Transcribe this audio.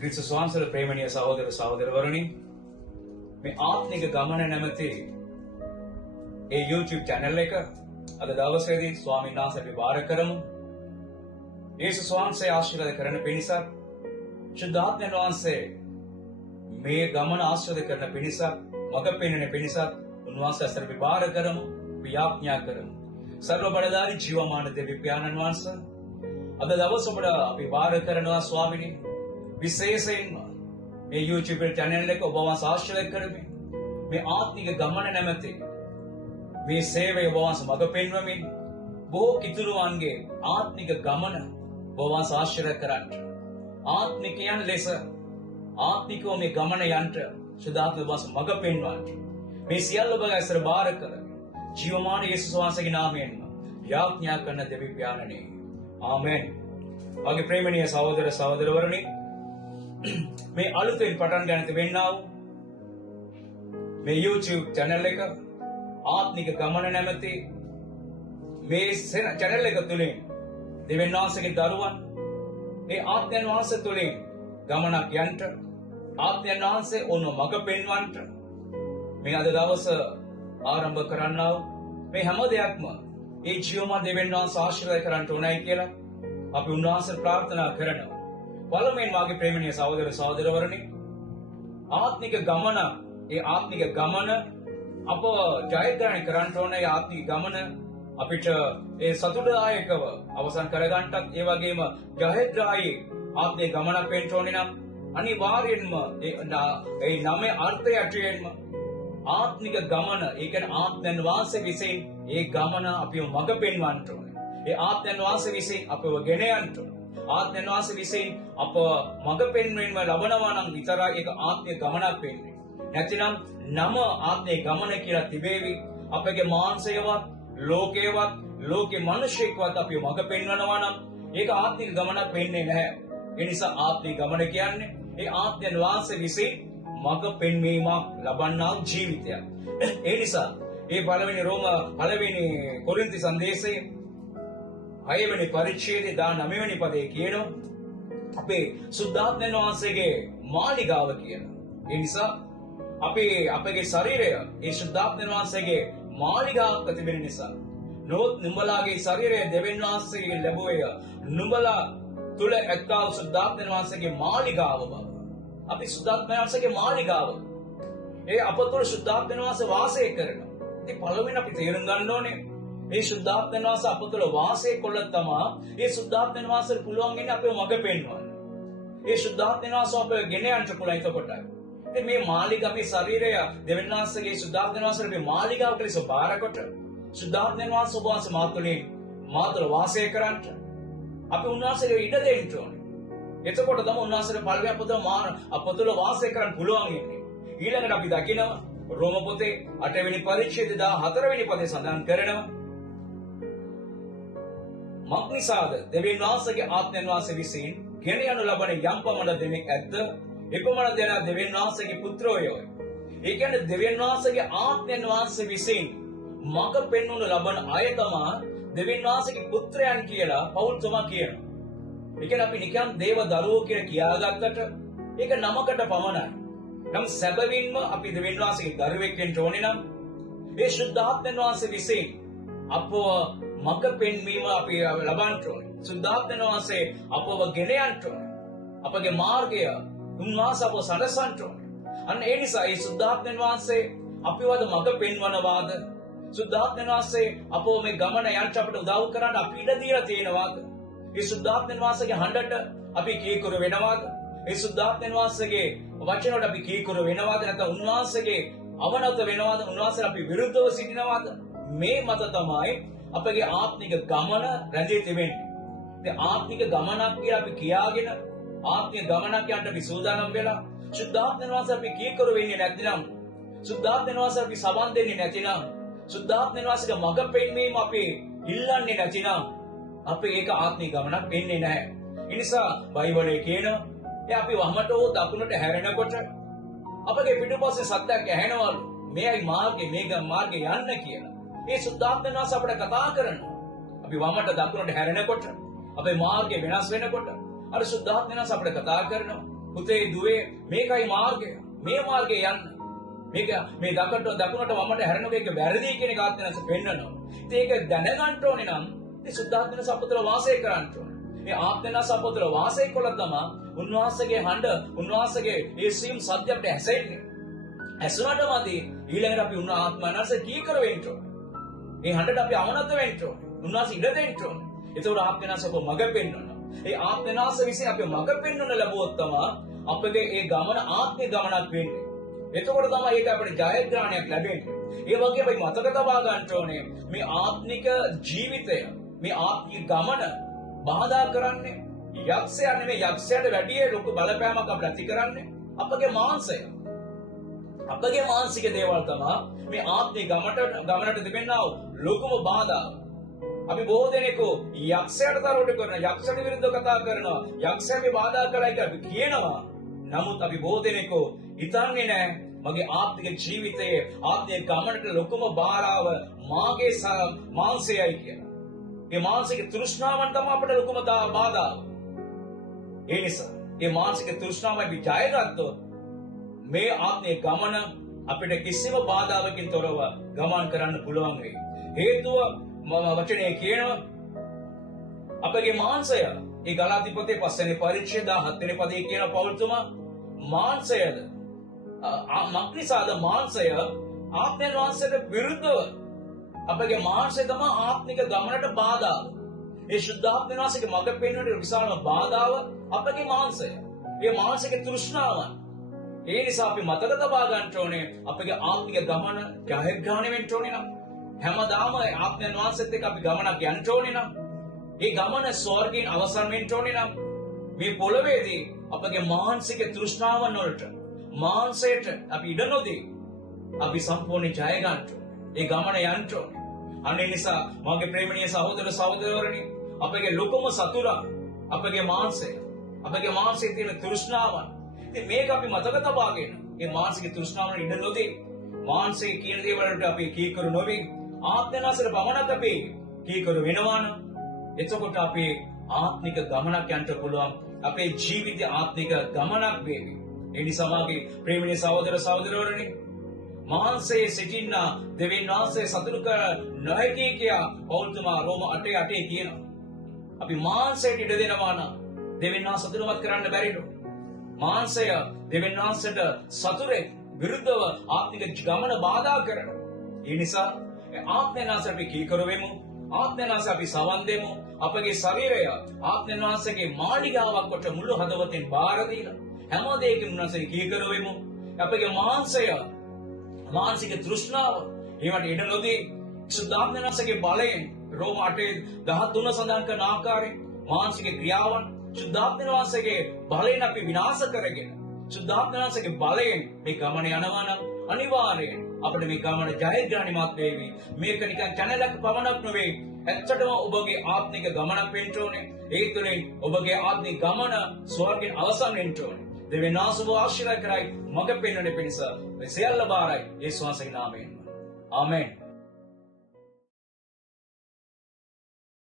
ක්‍රිස්තුස් වහන්සේගේ ප්‍රේමණීය සහෝදර සහෝදරවරුනි, මේ ආත්මික ගමන නැමැති ඒ YouTube channel එක අද දවසේදී ස්වාමීන් වහන්සේ අපි වාර කරමු. යේසුස් වහන්සේ ආශිර්වාද කරන පිණිස, ශුද්ධාත්මයන් වහන්සේ මේ ගමන ආශිර්වාද කරන පිණිස, මඟ පෙන්වන පිණිස උන්වහන්සේ අසර අපි වාර කරමු, ප්‍රාර්ථනා කරමු. සර්ව බලධාරී ජීවමාන දෙවි පියාණන් වහන්සේ, අද දවස ඔබට අපි වාර කරනවා ස්වාමිනේ, විශේෂයෙන්ම මේ YouTube channel එක ඔබ වහන්සේ ආශිර්වාද කරමින් මේ ආත්මික ගමන නැමැති මේ සේවය ඔබ වහන්සේ මඟ පෙන්වමින් බොහෝ කිතුරුවන්ගේ ආත්මික ගමන ඔබ වහන්සේ ආශිර්වාද කරන්න. ආත්මිකයන් ලෙස ආත්මිකව මේ ගමන යන්න සුදාත්ම ඔබ වහන්සේ මඟ පෙන්වන්න. මේ සියල්ල ඔබ ඇසර බාර කරගෙන ජීවමාන යේසුස් වහන්සේගේ නාමයෙන් යාඥා කරන දෙවි පියාණනේ. ආමෙන්. වගේ ප්‍රේමණීය සහෝදර සහෝදරවරුනි, මේ අලුතෙන් පටන් ගන්නට වෙන්නා වූ මේ YouTube channel එක ආත්මික ගමන නැමැති මේ channel එක තුලින් දෙවියන් වහන්සේගේ දරුවන් මේ ආත්මයන් වහන්සේ තුලින් ගමනක් යන්න, ආත්මයන් වහන්සේ ඔන්න මඟ පෙන්වන්නට මේ අද දවස ආරම්භ කරන්නා වූ මේ හැම දෙයක්ම ඒ ජීවමාන දෙවියන් වහන්සේ ආශිර්වාද කරන්න ඕනයි කියලා අපි උන්වහන්සේ ප්‍රාර්ථනා කරනවා. පළමුවෙන් වාගේ ප්‍රේමණීය සහෝදර සහෝදරවරුනි, ආත්මික ගමන, ඒ ආත්මික ගමන අප ජයග්‍රහණය කරන්න ඕන. ඒ ආත්මික ගමන අපිට ඒ සතුටදායකව අවසන් කරගන්නටත්, ඒ වගේම ජයග්‍රහී ආත්මික ගමනක් වෙන්න ඕනේ නම් අනිවාර්යෙන්ම ඒ නමේ අර්ථය ඇටියෙන්ම ආත්මික ගමන, ඒ කියන්නේ ආත්මයන් වහන්සේ විසින් ඒ ගමන අපිව මඟ පෙන්වන්න ඕනේ. ඒ ආත්මයන් වහන්සේ විසින් අපව ගෙන යන්න ඕනේ. ආත්මයන් වහන්සේ විසින් අප මඟ පෙන්වීම ලබනවා නම් විතරයි ඒක ආත්මික ගමනක් වෙන්නේ. නැතිනම් නම ආත්මික ගමන කියලා තිබේවි. අපගේ මාංශයවත්, ලෝකේවත්, ලෝකේ මිනිසෙක්වත් අපිව මඟ පෙන්වනවා නම් ඒක ආත්මික ගමනක් වෙන්නේ නැහැ. ඒ නිසා ආත්මික ගමන කියන්නේ ඒ ආත්මයන් වහන්සේ විසින් මඟ පෙන්වීමක් ලබන්නා ජීවිතයක්. ඒ නිසා ඒ පළවෙනි කොරින්ති සංදේශයේ 6 වෙනි පරිච්ඡේදයේ 19 වෙනි පදයේ කියනවා අපේ සුද්ධාත්මයන් වහන්සේගේ මාලිගාව කියලා. ඒ නිසා අපගේ ශරීරය ඒ සුද්ධාත්මයන් වහන්සේගේ මාලිගාවක් තිබෙන නිසා නොත් නුඹලාගේ ශරීරය දෙවියන් වහන්සේගෙන් ලැබුවේය. නුඹලා තුල එක්කා සුද්ධාත්මයන් වහන්සේගේ මාලිගාව බව. අපි සුද්ධාත්මයන් වහන්සේගේ මාලිගාව. ඒ අප තුළ සුද්ධාත්මයන් වහන්සේ වාසය කරනවා. ඒ පළවෙනි අපි තේරුම් ගන්න ඕනේ. මේ සුද්ධාත්මයන් වහන්සේ අප තුළ වාසය කළොත් තමයි ඒ සුද්ධාත්මයන් වහන්සේට පුළුවන් වෙන්නේ අපේ මඟ පෙන්වන්න. ඒ සුද්ධාත්මයන් වහන්සේ අපේ ගෙන යන්න පුළුවන්. එතකොට ඉතින් මේ මාලිගා, මේ ශරීරය දෙවියන් වහන්සේගේ සුද්ධාත්මයන් වහන්සේගේ මේ මාලිගාවට ලෙස බාරකොට සුද්ධාත්මයන් වහන්සේ ඔබ වහන්සේ මා තුළ වාසය කරන්නට අපි උන්වහන්සේට ඉඩ දෙන්න ඕනේ. එතකොට තමයි උන්වහන්සේට පළවෙනි අප තුළ වාසය කරන්න පුළුවන් වෙන්නේ. ඊළඟට අපි දකිනවා රෝම පොතේ 8 වෙනි පරිච්ඡේදය 14 වෙනි පදේ සඳහන් කරනවා මක්නිසාද දෙවියන් වහන්සේගේ ආත්මයන් වහන්සේ විසින් ගෙන යනු ලබන යම් පමණ දෙනෙක් ඇද්ද, එපමණ දෙනා දෙවියන් වහන්සේගේ පුත්‍රයෝය. ඒ කියන්නේ දෙවියන් වහන්සේගේ ආත්මයන් වහන්සේ විසින් මඟ පෙන්වනු ලබන අය තමයි දෙවියන් වහන්සේගේ පුත්‍රයන් කියලා පවුල් තුමා කියනවා. ඒ කියන්නේ අපි නිකන් දේව දරුවෝ කියලා කියාගත්තට ඒක නමකට පමණයි. නම් සැබවින්ම අපි දෙවියන් වහන්සේගේ දරුවෙක් වෙන්න ඕනේ නම් ඒ සුද්ධාත්මයන් වහන්සේ විසින් අපව මඟ පෙන්වීම අපි ලබන්න ඕනේ. සුද්ධාත්මයන් වහන්සේ අපව ගෙන යන්න ඕනේ. අපගේ මාර්ගය උන්වහන්සේ අපව සරසන්න ඕනේ. අන්න ඒ නිසා ඒ සුද්ධාත්මයන් වහන්සේ අපිවද මඟ පෙන්වනවාද? සුද්ධාත්මයන් වහන්සේ අපව මේ ගමන යන්න අපිට උදව් කරන්න අපි ඉඩ දීලා තියෙනවාද? ඒ සුද්ධාත්මයන් වහන්සේගේ හඬට අපි කීකරු වෙනවාද? ඒ සුද්ධාත්මයන් වහන්සේගේ වචනවලට අපි කීකරු වෙනවාද? නැත්නම් උන්වහන්සේගේ අවනත වෙනවාද? උන්වහන්සේට අපි විරුද්ධව සිටිනවාද? මේ මත තමයි අපගේ ආත්මික ගමන රැඳී තිබෙන්නේ. ඉතින් ආත්මික ගමනක් කියලා අපි කියාගෙන ආත්මික ගමනක් යන්න අපි සූදානම් වෙලා සුද්ධාත්මයන් වහන්සේ අපි කීකරු වෙන්නේ නැතිනම්, සුද්ධාත්මයන් වහන්සේ අපි සබන් දෙන්නේ නැතිනම්, සුද්ධාත්මයන් වහන්සේගේ මඟ පෙන්වීම අපි ඉල්ලන්නේ නැතිනම් අපි ඒක ආත්මික ගමනක් වෙන්නේ නැහැ. ඒ නිසා බයිබලයේ කියනවා අපි වමට හෝ දකුණට හැරෙනකොට අපගේ පිටුපස්සේ සත්‍යයක් ඇහෙනවලු. මේයි මාර්ගේ, මේ මාර්ගේ යන්න කියලා. ඒ සුද්ධාත්මයන් වහන්සේ අපිට කතා කරනවා. අපි වමට දකුණට හැරෙනකොට අපේ මාර්ගය වෙනස් වෙනකොට අර සුද්ධාත්මයන් වහන්සේ අපිට කතා කරනවා. පුතේ දුවේ මේකයි මාර්ගය. මේ මාර්ගේ යන්න. මේක මේ දකුණට වමට හැරෙනකොට ඒක වැරදි කියන එක ආත්මනස පෙන්නනවා. ඉතින් ඒක දැනගන්න ඕනේ නම් ඉතින් සුද්ධාත්මන සපතල වාසය කරන්න ඕනේ. මේ ආත්මන සපතල වාසය කළා තමයි උන්වහන්සේගේ හඬ උන්වහන්සේගේ ඒ සීම් සත්‍යයට ඇසෙන්නේ. ඇසුනට මදි ඊළඟට අපි ආත්මනස කීකර වෙන්න ඕනේ. මේ හඬට අපි අවනත වෙන්න ඕනේ. උන්වහන්සේ ඉඩ දෙන්න ඕනේ. ඒතකොට ආත්මනස අප මඟ පෙන්වනවා. ඒ ආත්මනස විසින් අපි මඟ පෙන්වන්න ලැබුවොත් තමයි අපගේ ඒ ගමන ආත්මීය ගමනක් වෙන්නේ. එතකොට තමයි ඒක අපිට ජයග්‍රහණයක් ලැබෙන්නේ. ඒ වගේ අපි මතක තබා ගන්න ඕනේ මේ ආත්මික ජීවිතය, මේ ආත්මික ගමන බාධා කරන්නේ යක්ෂයා නෙමෙයි. යක්ෂයාට වැඩිය ලොකු බලපෑමක් අපිට ඇති කරන්නේ අපගේ මාංශය. අපගේ මානසික දේවල් තමයි මේ ආත්මික ගමනට තිබෙනා ලොකුම බාධා. අපි බොහෝ දෙනෙකෝ යක්ෂයාට තරවට කරන, යක්ෂයාට විරුද්ධව කතා කරනවා, යක්ෂයාගේ බාධා කළා කියලා අපි කියනවා. නමුත් අපි බොහෝ දෙනෙකෝ හිතන්නේ නැහැ මගේ ආත්මික ජීවිතයේ ආත්මික ගමනට ලොකුම බාධාව මාගේ මාංශයයි කියලා. මේ මානසික තෘෂ්ණාවන් තමයි අපට ලොකුම බාධාව. ඒ නිසා මේ මානසික තෘෂ්ණාව අපි ජයගත්තොත් මේ ආත්මික ගමන අපිට කිසිම බාධාවකින් තොරව ගමන් කරන්න පුළුවන් වෙයි. හේතුව වචනේ කියනවා අපගේ මාංශය ඒ ගලාති පොතේ 5 වෙනි පරිච්ඡේදය 7 වෙනි පදයේ කියන පෞල්තුමා මාංශයද මක්නිසාද මාංශය ආත්මයන් වහන්සේට විරුද්ධව අපගේ මාංශය තමයි ආත්මික ගමනට බාධාව. ඒ ශුද්ධාත්මයන් වහන්සේගේ මඟ පෙන්වන විශාලම බාධාව අපගේ මාංශය. ඒ මානසික තෘෂ්ණාවන්. ඒ නිසා අපි මතක තබා ගන්න ඕනේ අපගේ ආත්මික ගමන ජයග්‍රහණය වෙන්න ඕනේ නම් හැමදාම ආත්මයන් වහන්සේත් එක්ක අපි ගමනක් යන්න ඕනේ නම් ඒ ගමන ස්වර්ගයෙන් අවසන් වෙන්න ඕනේ නම් මේ පොළවේදී අපගේ මානසික තෘෂ්ණාවන් වලට මාංශයට අපි ඉඩ නොදී අපි සම්පූර්ණ ජය ගන්න ඕනේ. ඒ ගමන යන්න ඕනේ. අනේ නිසා මගේ ප්‍රේමණීය සහෝදර සහෝදරවරුනි අපගේ ලොකුම සතුරා අපගේ මාංශය. අපගේ මාංශයේ තියෙන තෘෂ්ණාවන්. ඉතින් මේක අපි මතක තබාගෙන මේ මානසික තෘෂ්ණාවන් ඉඩ නොදී මාංශයේ කියන දේ වලට අපි කීකරු නොවි ආත්මනාසර පමණක් අපි කීකරු වෙනවා නම් එතකොට අපේ ආත්මික ගමනක් යන්න පුළුවන්. අපේ ජීවිත ආත්මික ගමනක් වේවි. ඒ නිසා මාගේ ප්‍රේමණීය සහෝදර සහෝදරවරුනි මාංශයේ සිටින්න දෙවියන් වහන්සේ සතුටු කර නොහැකි කියා පෞල්තුමා රෝම 8:8 කියනවා. අපි මාංශයට ඉඩ දෙනවා නම් දෙවියන් වහන්සේ සතුටුමත් කරන්න බැරිලු. මාංශය දෙවියන් වහන්සේට සතුරේ විරුද්ධව ආත්මික ගමන බාධා කරනවා. ඒ නිසා ආත්මයන් වහන්සේ අපි කීකරු වෙමු. ආත්මයන් වහන්සේ අපි සවන් දෙමු. අපගේ ශරීරය ආත්මයන් වහන්සේගේ මාලිගාවක් කොට මුළු හදවතෙන් බාර දීලා හැම දෙයකින් උන්වහන්සේ කීකරු වෙමු. අපගේ මාංශය මානසික තෘෂ්ණාව ඒවට ඉඩ නොදී සුද්ධාත්මයන් වහන්සේගේ බලයෙන් රෝම 8:13 සඳහන් කරන ආකාරයෙන් මානසික ක්‍රියාවන් සුද්ධාත්මයන් වහන්සේගේ බලයෙන් අපි විනාශ කරගෙන සුද්ධාත්මයන් වහන්සේගේ බලයෙන් මේ ගමන යනවා නම් අනිවාර්යයෙන් අපිට මේ ගමන ජයග්‍රහණීමත් වේවි. මේක නිකන් channel එකක් පමණක් නෙවෙයි. ඇත්තටම ඔබගේ ආත්මික ගමනක් වෙන්න ඕනේ. ඒ තුළින් ඔබගේ ආත්මික ගමන ස්වර්ගයෙන් අවසන් වෙන්න ඕනේ. දෙවියන් වහන්සේ ආශිර්වාද කරයි මඟ පෙන්වන්න පිණිස සියල්ල බාරයි යේසුස් වහන්සේගේ නාමයෙන්. ආමෙන්.